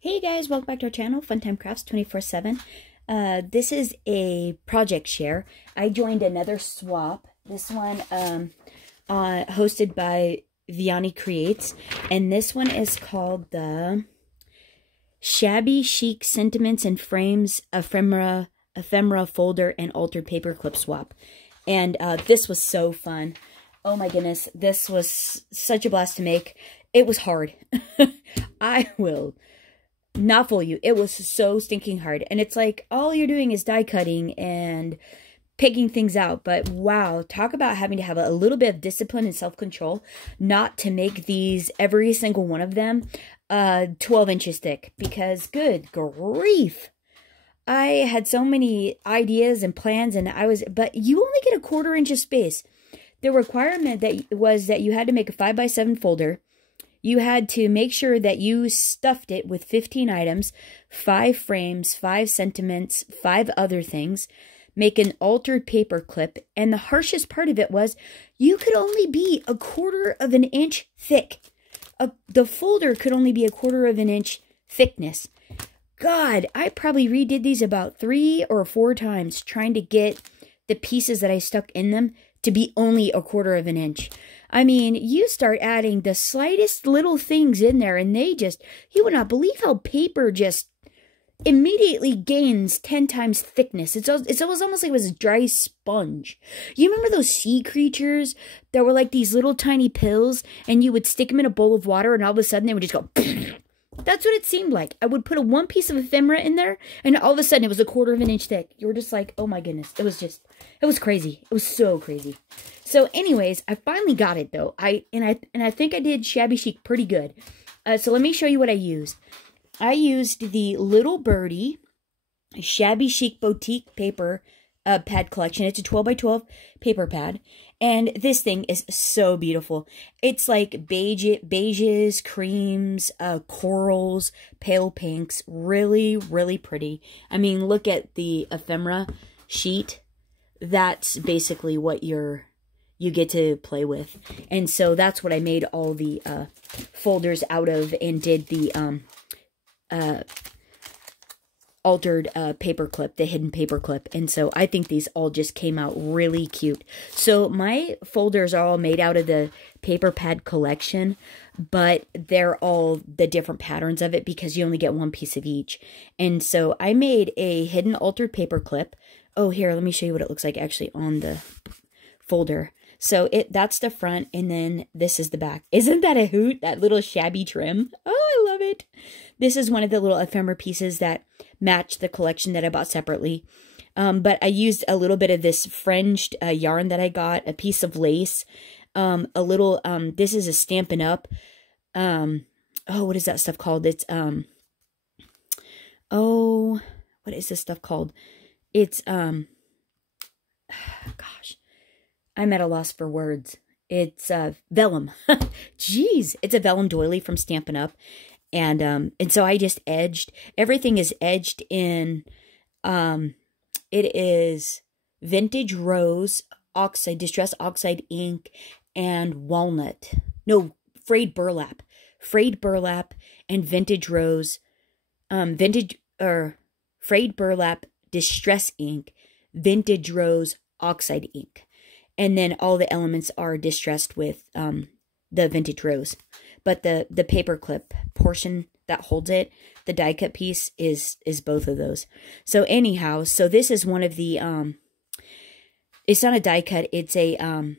Hey guys, welcome back to our channel, Funtime Crafts 24/7. This is a project share. I joined another swap. This one hosted by VianneyCreates, and this one is called the Shabby Chic Sentiments and Frames Ephemera Folder and Altered Paperclip Swap. And this was so fun. Oh my goodness, this was such a blast to make. It was hard. I will not fool you. It was so stinking hard. And it's like all you're doing is die cutting and picking things out. But wow, talk about having to have a little bit of discipline and self-control not to make these, every single one of them, 12 inches thick. Because good grief, I had so many ideas and plans, and but you only get a 1/4 inch of space. The requirement was that you had to make a 5x7 folder. You had to make sure that you stuffed it with 15 items, 5 frames, 5 sentiments, 5 other things, make an altered paper clip, and the harshest part of it was you could only be a 1/4 of an inch thick. The folder could only be a 1/4 of an inch thickness. God, I probably redid these about 3 or 4 times trying to get the pieces that I stuck in them to be only a 1/4 of an inch. I mean, you start adding the slightest little things in there, and you would not believe how paper just immediately gains 10 times thickness. It was almost like it was a dry sponge. You remember those sea creatures that were like these little tiny pills, and you would stick them in a bowl of water, and all of a sudden they would just go... That's what it seemed like. I would put one piece of ephemera in there, and all of a sudden it was a 1/4 of an inch thick. You were just like, oh my goodness. It was crazy. It was so crazy. So anyways, I finally got it though. I think I did Shabby Chic pretty good. So let me show you what I used. I used the Little Birdie Shabby Chic Boutique paper pad collection. It's a 12x12 paper pad. And this thing is so beautiful. It's like beiges, creams, corals, pale pinks. Really, really pretty. I mean, look at the ephemera sheet. That's basically what you get to play with. And so that's what I made all the folders out of, and did the altered paperclip, the hidden paperclip. And so I think these all just came out really cute. So my folders are all made out of the paper pad collection, but they're all the different patterns of it because you only get one piece of each. And so I made a hidden altered paperclip. Oh, here, let me show you what it looks like actually on the folder. So that's the front, and then this is the back. Isn't that a hoot? That little shabby trim. Oh, I love it. This is one of the little ephemera pieces that match the collection that I bought separately. But I used a little bit of this fringed yarn that I got, a piece of lace, a little, this is a Stampin' Up. Oh, what is that stuff called? It's, oh, what is this stuff called? It's, gosh, I'm at a loss for words. It's vellum. Jeez, it's a vellum doily from Stampin' Up. And so I just edged. Everything is edged in, it is vintage rose, oxide, distress oxide ink, and walnut. No, frayed burlap. Frayed burlap and vintage rose, frayed burlap, distress ink, vintage rose, oxide ink. And then all the elements are distressed with the vintage rose. But the paperclip portion that holds it, the die cut piece, is both of those. So anyhow, so this is one of the, it's not a die cut, it's a,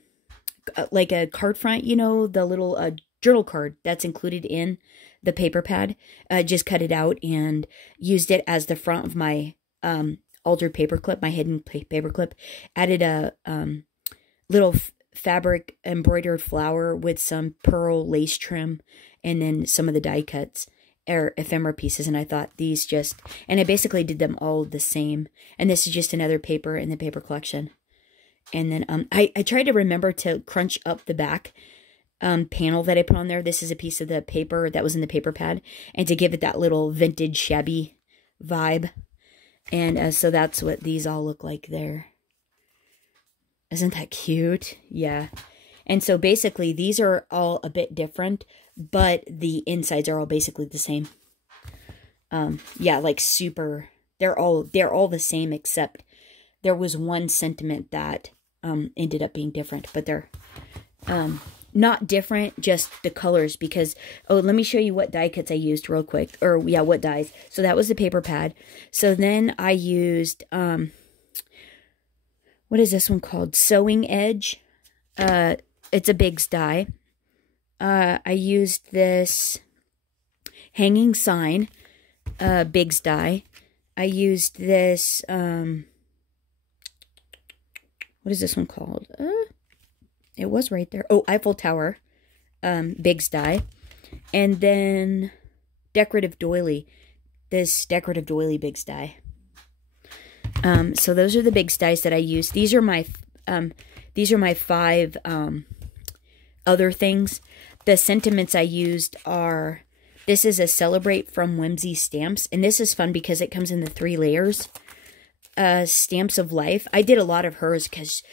like a card front, you know, the little journal card that's included in the paper pad. Just cut it out and used it as the front of my altered paperclip, my hidden paperclip. Added a little fabric embroidered flower with some pearl lace trim, and then some of the die cuts or ephemera pieces. And I thought these and I basically did them all the same. And this is just another paper in the paper collection. And then I tried to remember to crunch up the back panel that I put on there. This is a piece of the paper that was in the paper pad, and to give it that little vintage shabby vibe. And so that's what these all look like there. Isn't that cute? Yeah. And so basically these are all a bit different, but the insides are all basically the same. Yeah, like super, they're all the same, except there was one sentiment that ended up being different, but they're not different, just the colors, because, oh, let me show you what die cuts I used real quick, or yeah, what dies. So that was the paper pad. So then I used, what is this one called? Sewing Edge. It's a Biggs die. I used this Hanging Sign, Biggs die. I used this, what is this one called? It was right there. Oh, Eiffel Tower, Biggs die. And then Decorative Doily, this Decorative Doily Biggs die. So those are the Biggs dies that I use. These are my 5 other things. The sentiments I used are, this is a Celebrate from Whimsy Stamps, and this is fun because it comes in the 3 layers. Stamps of Life. I did a lot of hers because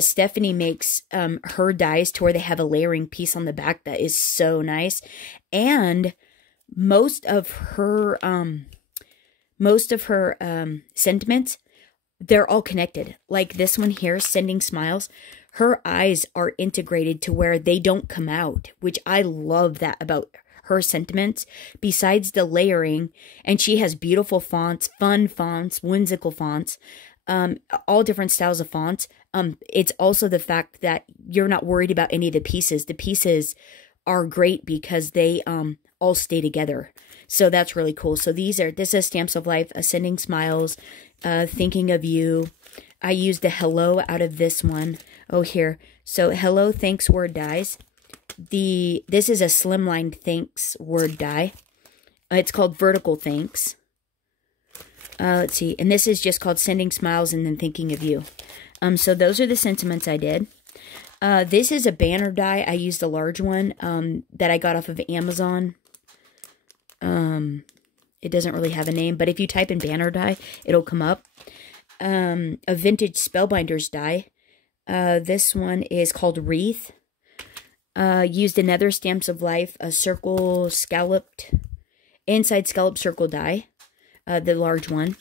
Stephanie makes her dies to where they have a layering piece on the back that is so nice, and most of her sentiments, they're all connected. Like this one here, Sending Smiles, her eyes are integrated to where they don't come out, which I love that about her sentiments, besides the layering. And she has beautiful fonts, fun fonts, whimsical fonts, all different styles of fonts. It's also the fact that you're not worried about any of the pieces. The pieces are great because they all stay together. So that's really cool. So this is Stamps of Life, Sending Smiles, Thinking of You. I used a Hello out of this one. Oh, here. So Hello, Thanks Word dies. This is a Slimline Thanks Word die. It's called Vertical Thanks. Let's see. And this is just called Sending Smiles and then Thinking of You. So those are the sentiments I did. This is a banner die. I used a large one that I got off of Amazon. It doesn't really have a name, but if you type in banner die, it'll come up. A vintage Spellbinders die. This one is called Wreath. Used another Stamps of Life, a circle scalloped, inside scallop circle die, the large one.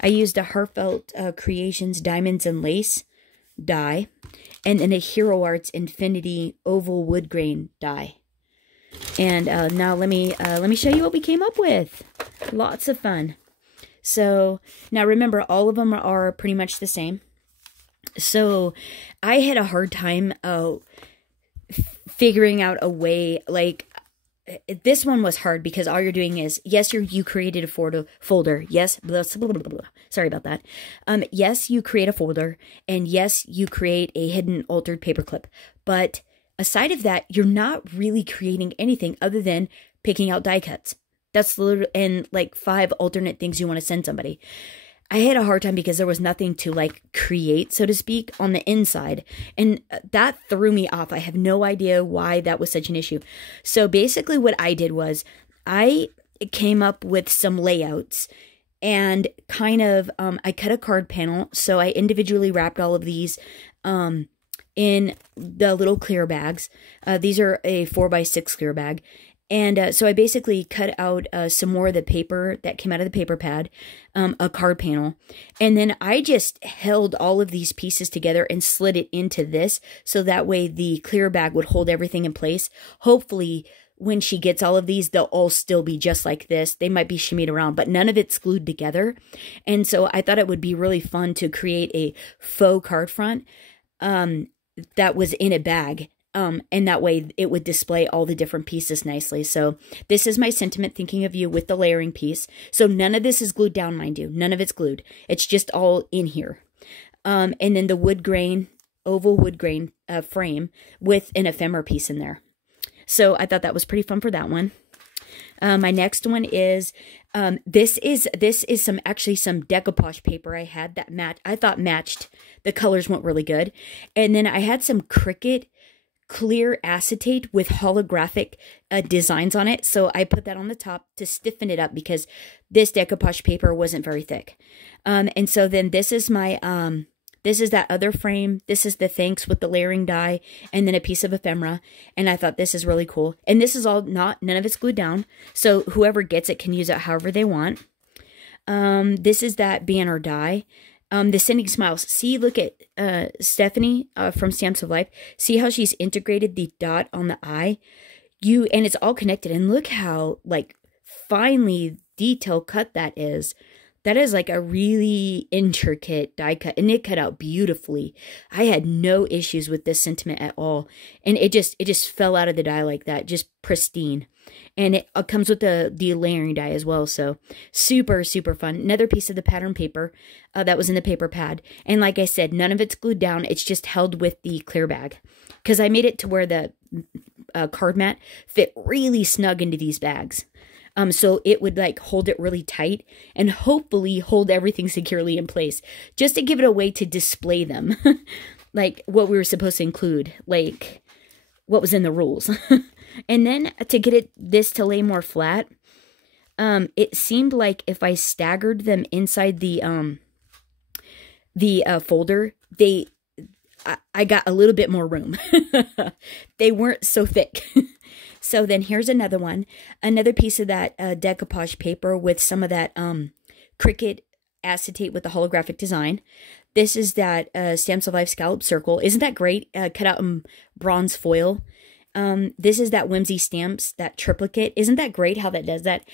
I used a Heartfelt Creations Diamonds and Lace die, and then a Hero Arts Infinity Oval Wood Grain die. And now let me show you what we came up with. Lots of fun. So now remember, all of them are pretty much the same. So I had a hard time figuring out a way, like, this one was hard because all you're doing is, yes, you created a folder. Yes, blah, blah, blah, blah. Sorry about that. Yes, you create a folder, and yes, you create a hidden altered paperclip. But aside of that, you're not really creating anything other than picking out die cuts. That's literally, and like 5 alternate things you want to send somebody. I had a hard time because there was nothing to like create, so to speak, on the inside. And that threw me off. I have no idea why that was such an issue. So basically what I did was I came up with some layouts and kind of, I cut a card panel. So I individually wrapped all of these in the little clear bags. These are a 4x6 clear bag. And so I basically cut out some more of the paper that came out of the paper pad, a card panel. And then I just held all of these pieces together and slid it into this. So that way the clear bag would hold everything in place. Hopefully when she gets all of these, they'll all still be just like this. They might be shimmied around, but none of it's glued together. And so I thought it would be really fun to create a faux card front that was in a bag. And that way it would display all the different pieces nicely. So this is my sentiment, Thinking of You, with the layering piece. So none of this is glued down, mind you. None of it's glued. It's just all in here. And then the wood grain, oval wood grain frame with an ephemera piece in there. So I thought that was pretty fun for that one. My next one is, this is some decoupage paper I had that I thought matched. The colors went really good. And then I had some Cricut clear acetate with holographic designs on it. So I put that on the top to stiffen it up because this decoupage paper wasn't very thick. And so then this is my This is that other frame. This is the thanks with the layering die, and then a piece of ephemera. And I thought this is really cool. And this is all none of it's glued down. So whoever gets it can use it however they want. This is that banner die. The Sending Smiles. See, look at Stephanie from Stamps of Life. See how she's integrated the dot on the eye? And it's all connected. And look how, like, finely detail cut that is. That is like a really intricate die cut, and it cut out beautifully. I had no issues with this sentiment at all, and it just fell out of the die like that, just pristine. And it comes with the layering die as well, so super, super fun. Another piece of the pattern paper that was in the paper pad, and like I said, none of it's glued down. It's just held with the clear bag, because I made it to where the card mat fit really snug into these bags. So it would like hold it really tight and hopefully hold everything securely in place, just to give it a way to display them, like what we were supposed to include, like what was in the rules. And then to get this to lay more flat, it seemed like if I staggered them inside the folder, I got a little bit more room. They weren't so thick. So then here's another one. Another piece of that decoupage paper with some of that Cricut acetate with the holographic design. This is that Stamps of Life scallop circle. Isn't that great? Cut out in bronze foil. This is that Whimsy Stamps, that triplicate. Isn't that great how that does that?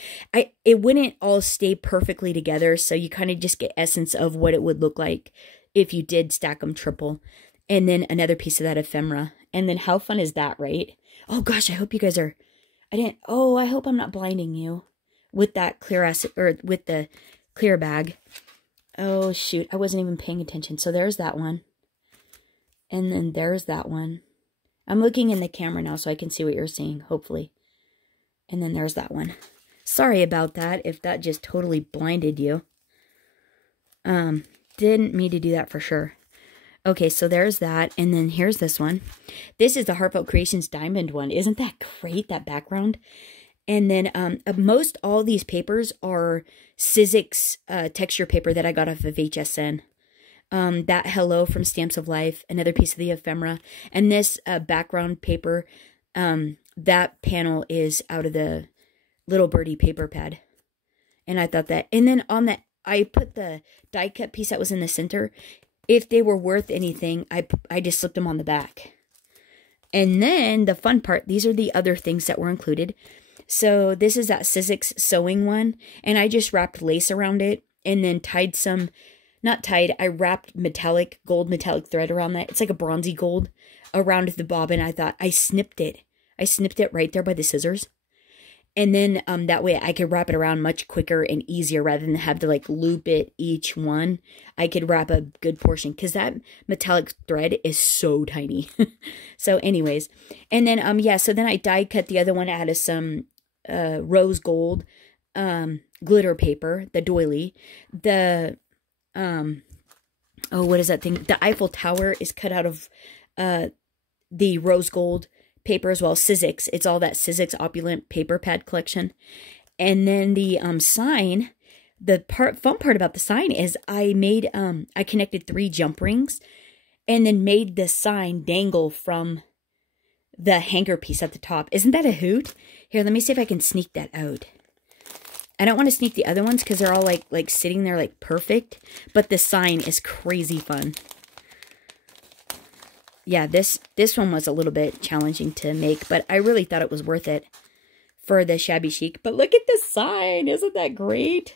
It wouldn't all stay perfectly together, so you kind of just get essence of what it would look like if you did stack them triple. And then another piece of that ephemera. And then how fun is that, right? Oh gosh, I hope you guys are, I hope I'm not blinding you with that clear acid, or with the clear bag. Oh shoot, I wasn't even paying attention. So there's that one. And then there's that one. I'm looking in the camera now so I can see what you're seeing, hopefully. And then there's that one. Sorry about that, if that just totally blinded you. Didn't mean to do that for sure. Okay, so there's that, and then here's this one. This is the Heartfelt Creations Diamond one. Isn't that great, that background? And then most all these papers are Sizzix texture paper that I got off of HSN. That Hello from Stamps of Life, another piece of the ephemera. And this background paper, that panel is out of the Little Birdie paper pad. And I thought that, and then on that, I put the die cut piece that was in the center. If they were worth anything, I just slipped them on the back. And then the fun part, these are the other things that were included. So this is that Sizzix sewing one, and I just wrapped lace around it and then tied some, not tied, I wrapped gold metallic thread around that. It's like a bronzy gold around the bobbin. I thought I snipped it. I snipped it right there by the scissors. And then that way I could wrap it around much quicker and easier rather than have to like loop it each one. I could wrap a good portion because that metallic thread is so tiny. So anyways, and then yeah, so then I die cut the other one out of some rose gold glitter paper, the doily. The what is that thing? The Eiffel Tower is cut out of the rose gold paper as well, Sizzix. It's all that Sizzix opulent paper pad collection. And then the sign, the fun part about the sign is I connected 3 jump rings and then made the sign dangle from the hanger piece at the top. Isn't that a hoot? Here, let me see if I can sneak that out. I don't want to sneak the other ones because they're all like sitting there like perfect, but the sign is crazy fun. Yeah, this one was a little bit challenging to make, but I really thought it was worth it for the shabby chic. But look at the sign. Isn't that great?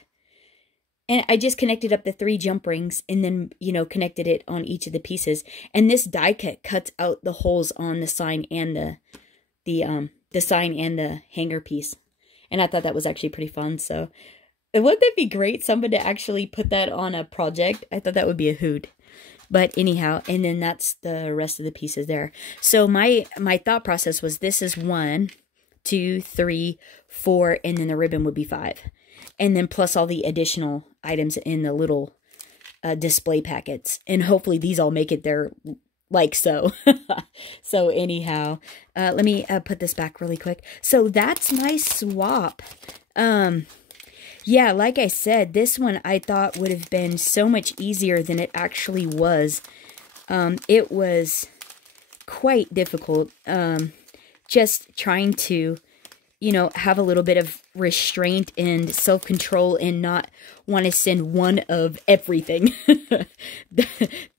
And I just connected up the 3 jump rings and then, you know, connected it on each of the pieces. And this die cut cuts out the holes on the sign and the sign and the hanger piece. And I thought that was actually pretty fun. So wouldn't that be great? Someone to actually put that on a project. I thought that would be a hoot. But anyhow, and then that's the rest of the pieces there. So my thought process was this is 1, 2, 3, 4, and then the ribbon would be 5. And then plus all the additional items in the little display packets. And hopefully these all make it there like so. So anyhow, let me put this back really quick. So that's my swap. Yeah, like I said, this one I thought would have been so much easier than it actually was. It was quite difficult. Just trying to, you know, have a little bit of restraint and self-control and not want to send one of everything.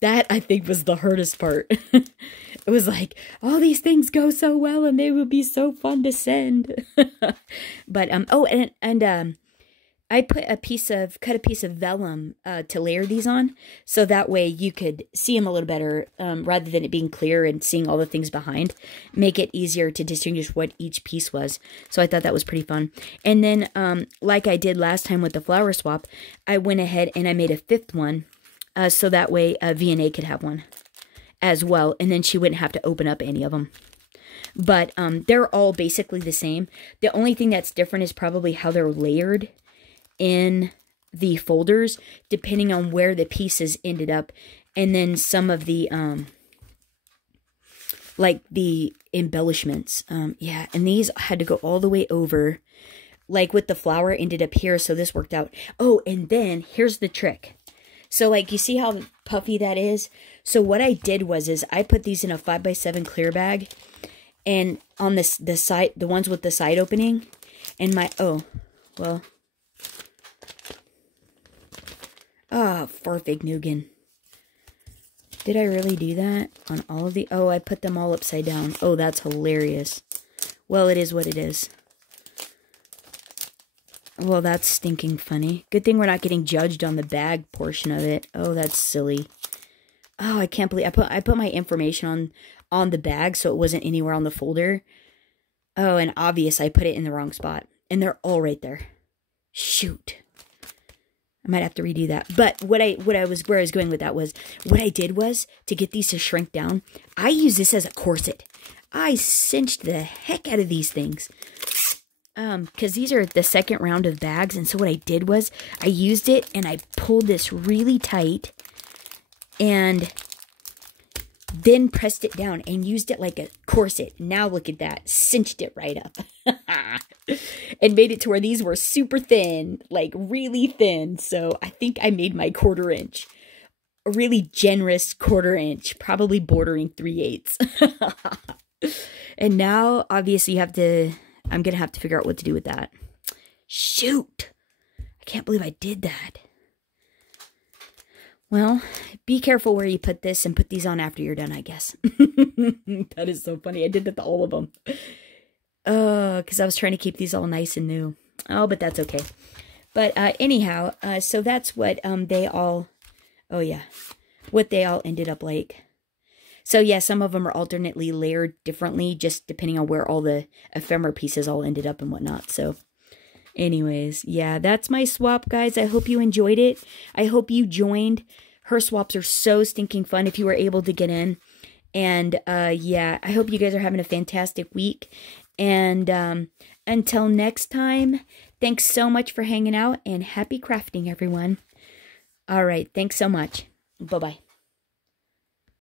That I think was the hardest part. It was like, all these things go so well and they would be so fun to send. But, oh, and I put cut a piece of vellum to layer these on, so that way you could see them a little better, rather than it being clear and seeing all the things behind. Make it easier to distinguish what each piece was. So I thought that was pretty fun. And then, like I did last time with the flower swap, I went ahead and I made a 5th one, so that way Vianney could have one as well, and then she wouldn't have to open up any of them. But they're all basically the same. The only thing that's different is probably how they're layered in the folders, depending on where the pieces ended up, and then some of the like the embellishments. Yeah, and these had to go all the way over, like with the flower ended up here, so this worked out. Oh, and then here's the trick. So like, you see how puffy that is? So what I did was I put these in a 5x7 clear bag, and on the side, the ones with the side opening, and my, oh, well, Farfig Nugan. Did I really do that on all of the... Oh, I put them all upside down. Oh, that's hilarious. Well, it is what it is. Well, that's stinking funny. Good thing we're not getting judged on the bag portion of it. Oh, that's silly. Oh, I can't believe... I put my information on the bag, so it wasn't anywhere on the folder. Oh, and obvious, I put it in the wrong spot. And they're all right there. Shoot. I might have to redo that. But where I was going with that was, what I did was, to get these to shrink down, I use this as a corset. I cinched the heck out of these things. Because these are the 2nd round of bags, and so what I did was, I used it, and I pulled this really tight, and then pressed it down, and used it like a corset. Now look at that. Cinched it right up. And made it to where these were super thin, like really thin. So I think I made my 1/4 inch. A really generous 1/4 inch, probably bordering 3/8. And now, obviously, I'm going to have to figure out what to do with that. Shoot! I can't believe I did that. Well, be careful where you put this, and put these on after you're done, I guess. That is so funny. I did that to all of them. Because I was trying to keep these all nice and new. Oh, but that's okay. But anyhow, so that's what they all... Oh, yeah. What they all ended up like. So, yeah, some of them are alternately layered differently, just depending on where all the ephemera pieces all ended up and whatnot. So, anyways, yeah, that's my swap, guys. I hope you enjoyed it. I hope you joined. Her swaps are so stinking fun if you were able to get in. And, yeah, I hope you guys are having a fantastic week. And until next time, thanks so much for hanging out, and happy crafting, everyone. All right, thanks so much. Bye-bye.